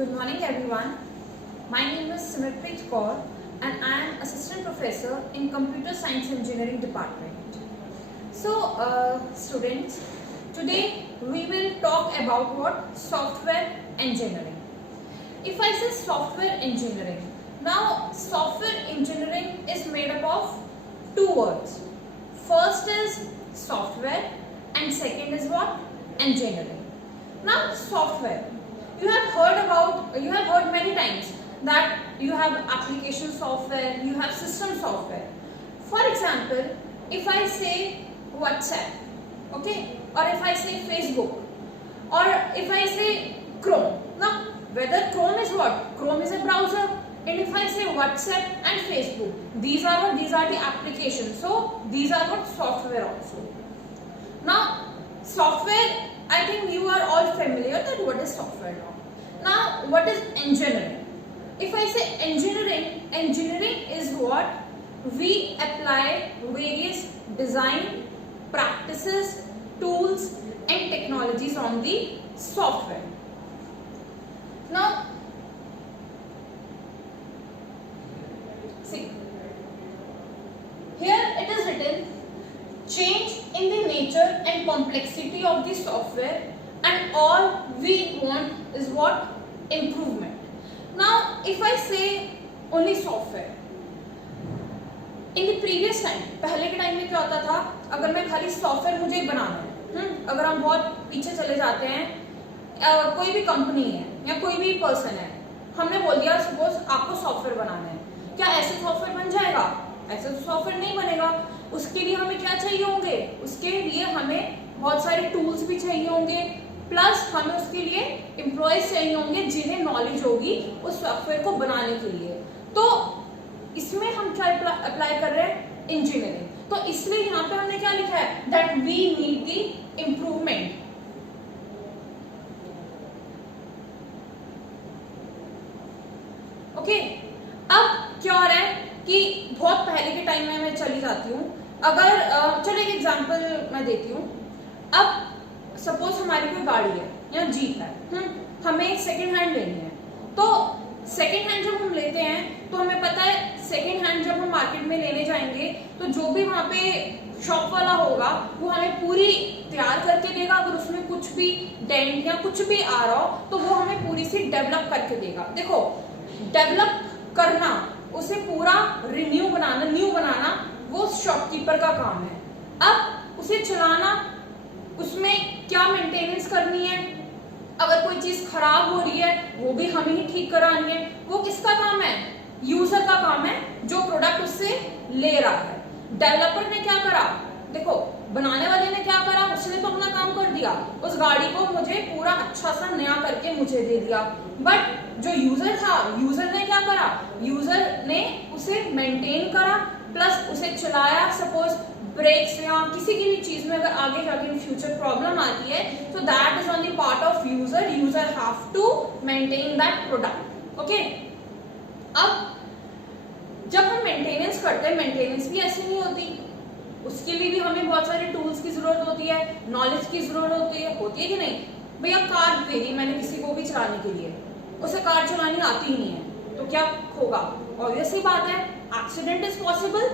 Good morning everyone. My name is Simranpreet Kaur and I am Assistant Professor in Computer Science Engineering Department. So students, today we will talk about what? Software engineering. If I say software engineering, now software engineering is made up of two words. First is software and second is what? Engineering. Now software. You have heard many times that you have application software, you have system software. For example, if I say WhatsApp, okay, or if I say Facebook, or if I say Chrome. Now, whether Chrome is what? Chrome is a browser, and if I say WhatsApp and Facebook, these are the applications. So these are what? Software also. Now, software, I think you are all familiar that what is software now. Now, what is engineering? If I say engineering is what? We apply various design, practices, tools and technologies on the software. Now, see, here it is written, change in the nature and complexity of the software, and all we want is what? Improvement. Now, if I say only software, in the previous time, पहले के time में क्या होता था? अगर मैं खाली software मुझे बनाना है, अगर हम बहुत पीछे चले जाते हैं, कोई भी कंपनी है या कोई भी पर्सन है, हमने बोल दिया सपोज आपको सॉफ्टवेयर बनाना है, क्या ऐसे सॉफ्टवेयर बन जाएगा? ऐसे तो सॉफ्टवेयर नहीं बनेगा. उसके लिए हमें क्या चाहिए होंगे? उसके लिए हमें बहुत सारे टूल्स भी चाहिए होंगे, प्लस हमें उसके लिए एम्प्लॉयज चाहिए होंगे जिन्हें नॉलेज होगी उस सॉफ्टवेयर को बनाने के लिए. तो इसमें हम क्या अप्लाई कर रहे हैं? इंजीनियरिंग. तो इसलिए यहाँ पे हमने क्या लिखा है? That we need the improvement. Okay, अब क्या हो रहा है कि बहुत पहले के टाइम में मैं चली जाती हूँ. अगर चलो एक एग्जांपल मैं देती हूँ. अब सपोज हमारी कोई गाड़ी है या जीप है, हमें सेकंड हैंड लेनी है. तो सेकंड हैंड जब हम लेते हैं तो हमें पता है सेकंड हैंड जब हम मार्केट में लेने जाएंगे तो जो भी वहां पे शॉप वाला होगा वो हमें पूरी तैयार करके देगा. अगर उसमें कुछ भी डेंट या कुछ भी आ रहा हो तो वो हमें पूरी सी डेवलप करके देगा. देखो, डेवलप करना, उसे पूरा रिन्यू बनाना, न्यू बनाना, वो शॉपकीपर का काम है. अब उसे चलाना, उसमें क्या मेंटेनेंस करनी है, अगर कोई चीज खराब हो रही है वो भी हमें ही ठीक करानी है. वो किसका काम है? यूजर का काम है, जो प्रोडक्ट उससे ले रहा है. डेवलपर ने क्या करा? देखो, बनाने वाले ने क्या करा? उसने तो अपना काम कर दिया, उस गाड़ी को मुझे पूरा अच्छा सा नया करके मुझे दे दिया. बट जो यूजर था, यूजर ने क्या करा? यूजर ने उसे मेंटेन करा, प्लस उसे चलाया. सपोज ब्रेक्स या किसी की भी चीज में अगर आगे जाके इन फ्यूचर प्रॉब्लम आती है तो that is on the part of user. User have to maintain that product. Okay, अब जब हम मेंटेनेंस करते हैं, मेंटेनेंस भी ऐसी नहीं होती. उसके लिए भी हमें बहुत सारे टूल्स की जरूरत होती है, नॉलेज की जरूरत होती है कि नहीं? भैया कार दे दी मैंने किसी को भी चलाने के लिए, उसे कार चलानी आती ही नहीं है, तो क्या होगा? ऑब्वियस सी बात है, एक्सीडेंट इज पॉसिबल.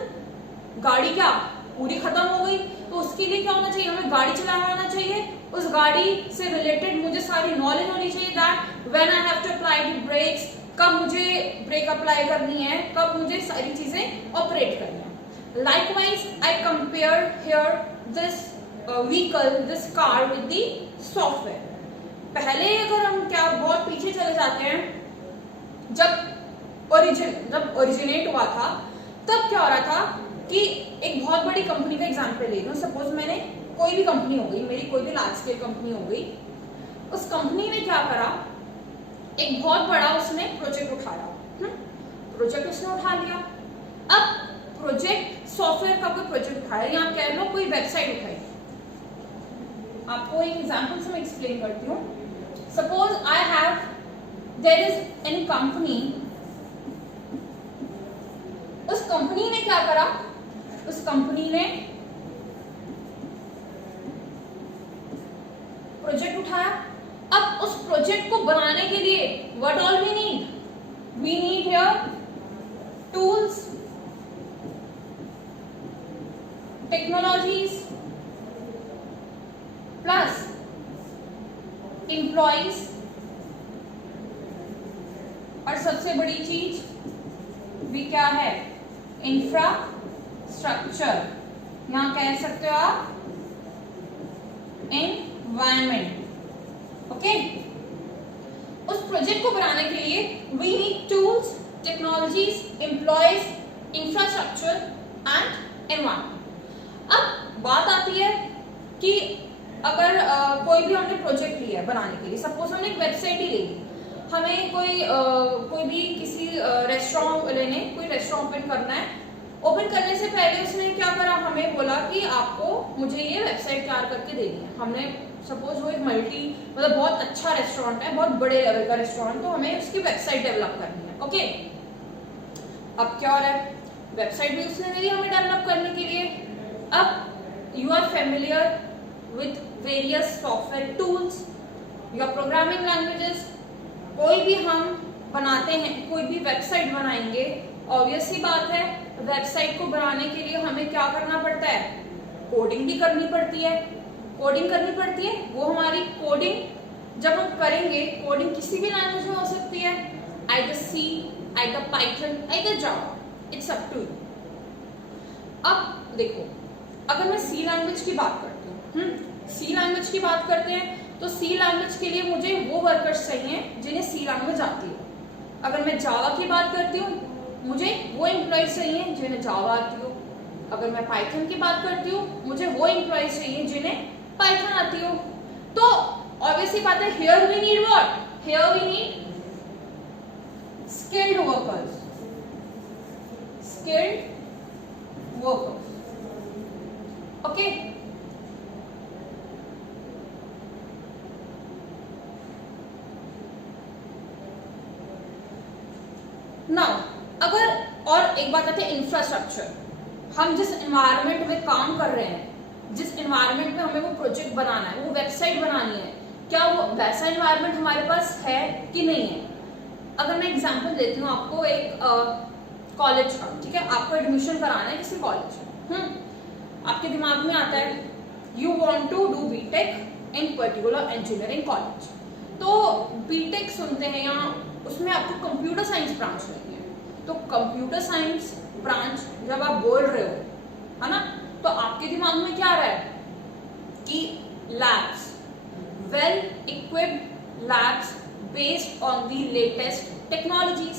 गाड़ी क्या पूरी खत्म हो गई. तो उसके लिए क्या होना चाहिए? हमें गाड़ी चलाना आना चाहिए. उस गाड़ी से रिलेटेड मुझे सारी नॉलेज होनी चाहिए that when I have to apply the brakes, कब मुझे ब्रेक अप्लाई करनी है, कब मुझे सारी चीजें ऑपरेट करनी है. Likewise I compare here this vehicle, this car with the software. पहले अगर हम क्या बहुत पीछे चले जाते हैं, जब ओरिजिनेट हुआ था तब क्या हो रहा था कि एक बहुत बड़ी कंपनी का एग्जांपल ले लूं. सपोज मैंने कोई भी कंपनी हो गई, मेरी कोई भी लार्ज स्केल कंपनी हो गई. उस कंपनी ने क्या करा? एक बहुत बड़ा उसने प्रोजेक्ट उठाया. प्रोजेक्ट उसने उठा लिया. अब प्रोजेक्ट सॉफ्टवेयर का कोई प्रोजेक्ट उठाया, या कह लो कोई वेबसाइट उठाई. आपको एक एग्जांपल से मैं एक्सप्लेन करती हूँ. Suppose I have, there is any company. उस कंपनी ने क्या करा? उस कंपनी ने प्रोजेक्ट उठाया. अब उस प्रोजेक्ट प्रोजेक्ट को बनाने के लिए what all we need here tools, technologies plus employees, और सबसे बड़ी चीज भी क्या है, इंफ्रास्ट्रक्चर, यहां कह सकते हो आप एनवायरमेंट। ओके, उस प्रोजेक्ट को बनाने के लिए we need tools, technologies, employees, infrastructure and environment. अब बात आती है कि अगर कोई भी हमने प्रोजेक्ट लिया है बनाने के लिए, सपोज हमने एक वेबसाइट ही ले ली, हमें कोई भी किसी रेस्टोरेंट लेने, कोई रेस्टोरेंट ओपन करना है। ओपन करने से पहले उसने क्या करा, हमें बोला कि आपको मुझे ये वेबसाइट तैयार करके देनी है। हमने सपोज वो एक मतलब बहुत अच्छा रेस्टोरेंट है, बहुत बड़े लेवल का रेस्टोरेंट, तो हमें उसकी वेबसाइट डेवलप करनी है। ओके, अब क्या हो रहा है, वेबसाइट भी उसने दे दी हमें डेवलप करने के लिए। अब you are familiar with various software tools, your programming languages. कोई भी हम बनाते हैं, कोई भी वेबसाइट बनाएंगे, ऑब्वियस सी बात है वेबसाइट को बनाने के लिए हमें क्या करना पड़ता है, कोडिंग भी करनी पड़ती है। कोडिंग करनी पड़ती है, वो हमारी कोडिंग जब हम करेंगे, कोडिंग किसी भी लैंग्वेज में हो सकती है, either C, either Python, either Java, it's up to you. अब देखो, अगर मैं सी लैंग्वेज की बात करती हूँ, सी लैंग्वेज की बात करते हैं, तो सी लैंग्वेज के लिए मुझे वो वर्कर्स चाहिए जिन्हें सी लैंग्वेज आती है। अगर मैं जावा की बात करती हूँ, मुझे वो एम्प्लॉयज चाहिए जिन्हें जावा आती हो। अगर मैं पाइथन की बात करती हूँ, मुझे वो एम्प्लॉयज चाहिए जिन्हें पाइथन आती हो। तो ऑब्वियसली बात है, here we need what, here we need skilled workers, skilled workers. Okay, now अगर और एक बात आती है इंफ्रास्ट्रक्चर। हम जिस एनवायरनमेंट में काम कर रहे हैं, जिस एनवायरनमेंट में हमें वो प्रोजेक्ट बनाना है, वो वेबसाइट बनानी है, क्या वो वैसा एनवायरनमेंट हमारे पास है कि नहीं है। अगर मैं एग्जांपल देती हूँ आपको एक कॉलेज का, ठीक है, आपको एडमिशन कराना है किसी कॉलेज में, आपके दिमाग में आता है you want to do BTech in particular engineering college. तो बीटेक सुनते हैं, या उसमें आपको कंप्यूटर साइंस ब्रांच लेनी है, तो कंप्यूटर साइंस ब्रांच जब आप बोल रहे हो, है ना, तो आपके दिमाग में क्या आ रहा है कि labs, well equipped labs based on the latest technologies,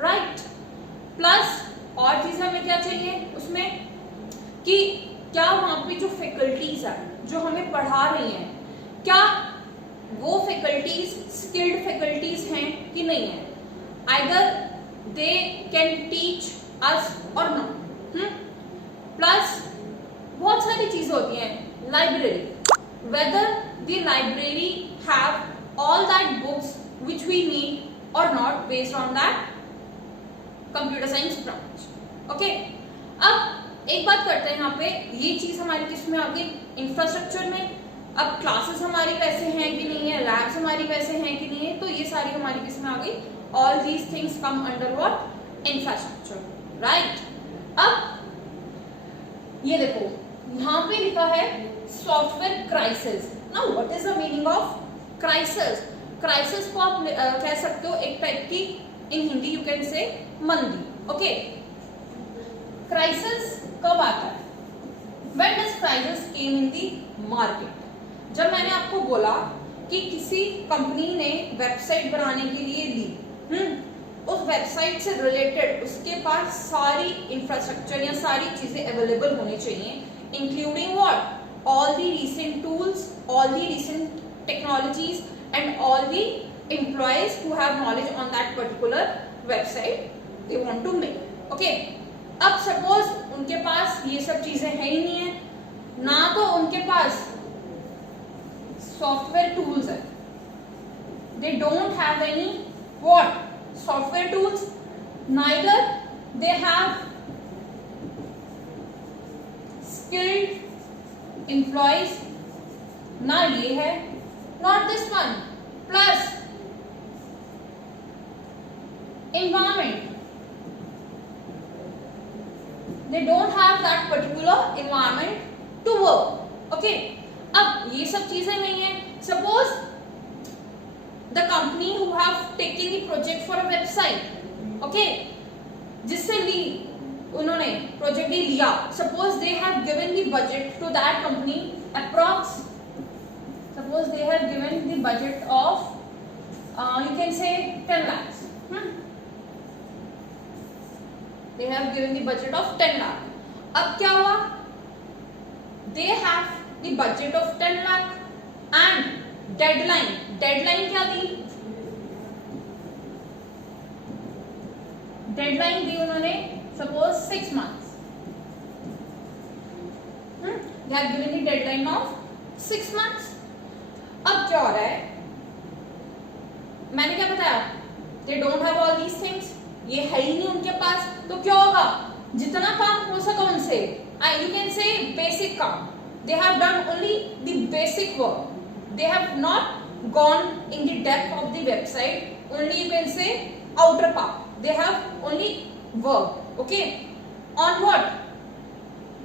right. Plus और चीजें हमें क्या चाहिए उसमें, कि क्या वहां पे जो फैकल्टीज है जो हमें पढ़ा रही हैं, क्या वो फैकल्टीज स्किल्ड फैकल्टीज हैं कि नहीं है, either they can teach us or not. Plus बहुत सारी चीजें होती हैं, library, whether the library have all that books which we need or not based on that computer science branch. Okay, अब एक बात करते हैं, यहाँ पे ये चीज हमारी किस में आ गई, इंफ्रास्ट्रक्चर में। अब क्लासेस हमारी वैसे हैं कि नहीं है, लैब्स हमारी वैसे हैं कि नहीं है, तो ये सारी हमारी किस में आ गई, all these things come under what, infrastructure, right. अब ये देखो, यहाँ पे लिखा है software crisis. Now what is the meaning of crisis? Crisis को आप कह सकते हो एक टाइप की, इन हिंदी यू कैन से मंदी। ओके, क्राइसिस कब आता है? When does crisis came in the market? जब मैंने आपको बोला कि किसी कंपनी ने वेबसाइट बनाने के लिए ली, उस वेबसाइट से रिलेटेड उसके पास सारी इंफ्रास्ट्रक्चर या सारी चीजें अवेलेबल होनी चाहिए, including what, all the recent tools, all the recent technologies and all the employees who have knowledge on that particular website they want to make. Okay, अब सपोज उनके पास ये सब चीजें है ही नहीं है, ना तो उनके पास सॉफ्टवेयर टूल्स है, they don't have any what software tools, neither they have skilled employees, ना ये है, not this one, plus environment. They don't have that particular environment to work. Okay, अब ये सब चीजें नहीं है. Suppose the company who have taken the project for a website, okay, जिससे भी उन्होंने प्रोजेक्ट ही लिया, suppose they have given the budget to that company approx, suppose they have given the budget of you can say 10 lakhs. They have given the budget of 10 lakh. अब क्या हुआ? They have the budget of 10 lakh and deadline. Deadline क्या दी? Deadline दी उन्होंने suppose 6 months. They have given the deadline of 6 months. अब क्या हो रहा है? मैंने क्या बताया? They don't have all these things. ये है ही नहीं उनके पास, तो क्या होगा? जितना काम हो सका उनसे, you can say basic काम. They have done only the basic work. They have not gone in the depth of the website. Only you can say outer part. They have only worked. Okay, on what?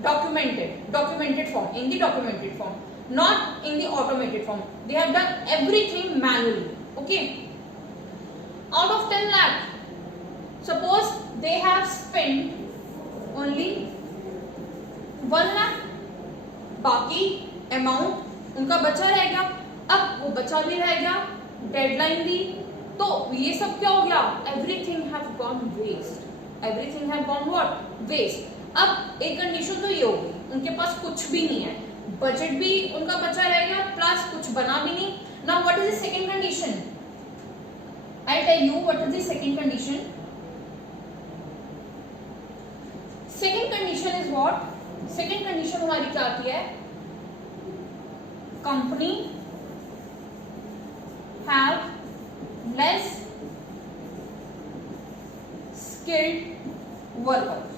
Documented form. In the documented form, not in the automated form. They have done everything manually. Okay. Out of 10 lakh, suppose they have spent only 1 lakh, बाकी amount उनका बचा रह गया. अब वो बचा भी रह गया, डेडलाइन दी, तो ये सब क्या हो गया? Everything have gone waste. Everything have gone what? Waste. अब एक कंडीशन तो ये होगी, उनके पास कुछ भी नहीं है, बजट भी उनका बचा रह गया, प्लस कुछ बना भी नहीं. Now what is the second condition? I'll tell you what is the second condition. Second condition is what? Second condition हमारी क्या आती है? Company have less skilled workers.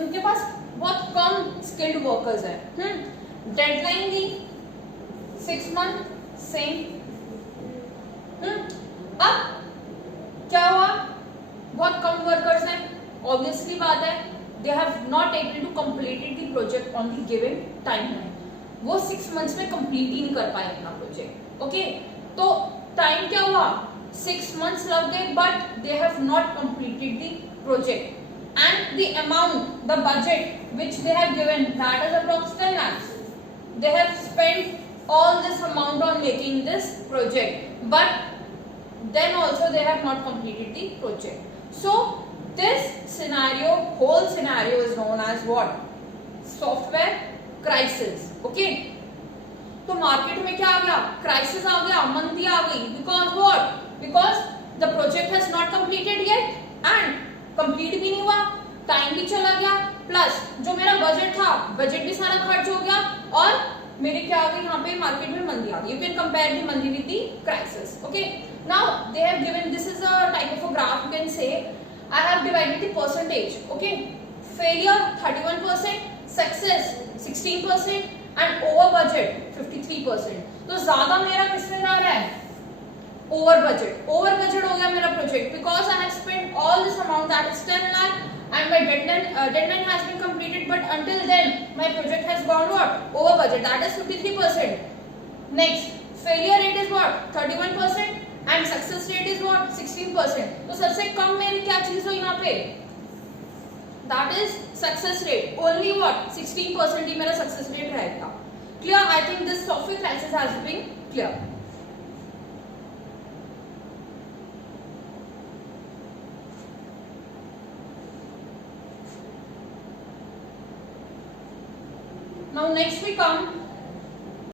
उनके पास बहुत कम skilled workers है. Deadline दी 6 month, same. अब क्या हुआ? बहुत कम वर्कर्स हैं, ऑब्वियसली बात है, they have not able to completed the project on the given timeline. वो 6 मंथ्स में कंप्लीट ही नहीं कर पाए अपना प्रोजेक्ट. ओके, तो टाइम क्या हुआ? 6 मंथ्स लग गए, but they have not completed the project. And the amount, the budget which they have given, that is approx 10 lakhs. They have spent all this amount on making this project, but then also they have not completed the project. So this scenario, whole scenario is known as what? Software crisis. Okay, तो market में क्या आ गया? Crisis आ गया, मंदी आ गई. Because what? Because the project has not completed yet and complete भी नहीं हुआ, टाइम भी चला गया, प्लस जो मेरा बजट था, बजट भी सारा खर्च हो गया, और मेरे क्या आ गई? यहाँ पे मार्केट में मंदी आ गई. You can compare the मंदी with the crisis. Okay. Now they have given, this is a type of a graph, you can say I have divided the percentage. Okay, failure 31%, success 16% and over budget 53%. तो ज्यादा मेरा किसमें जा रहा है? Over budget हो गया मेरा project, because I have spent all this amount, that is 10 lakh, and my deadline has been completed, but until then my project has gone what? Over budget, that is 53%. Next, failure rate is what? 31%. And success rate is what? 16%. तो सबसे कम मेरी क्या चीज हो यहाँ पे? That is success rate. Only what? 16% ही मेरा सक्सेस रेट रहेगा. Clear? I think this software crisis has been clear. Now next we come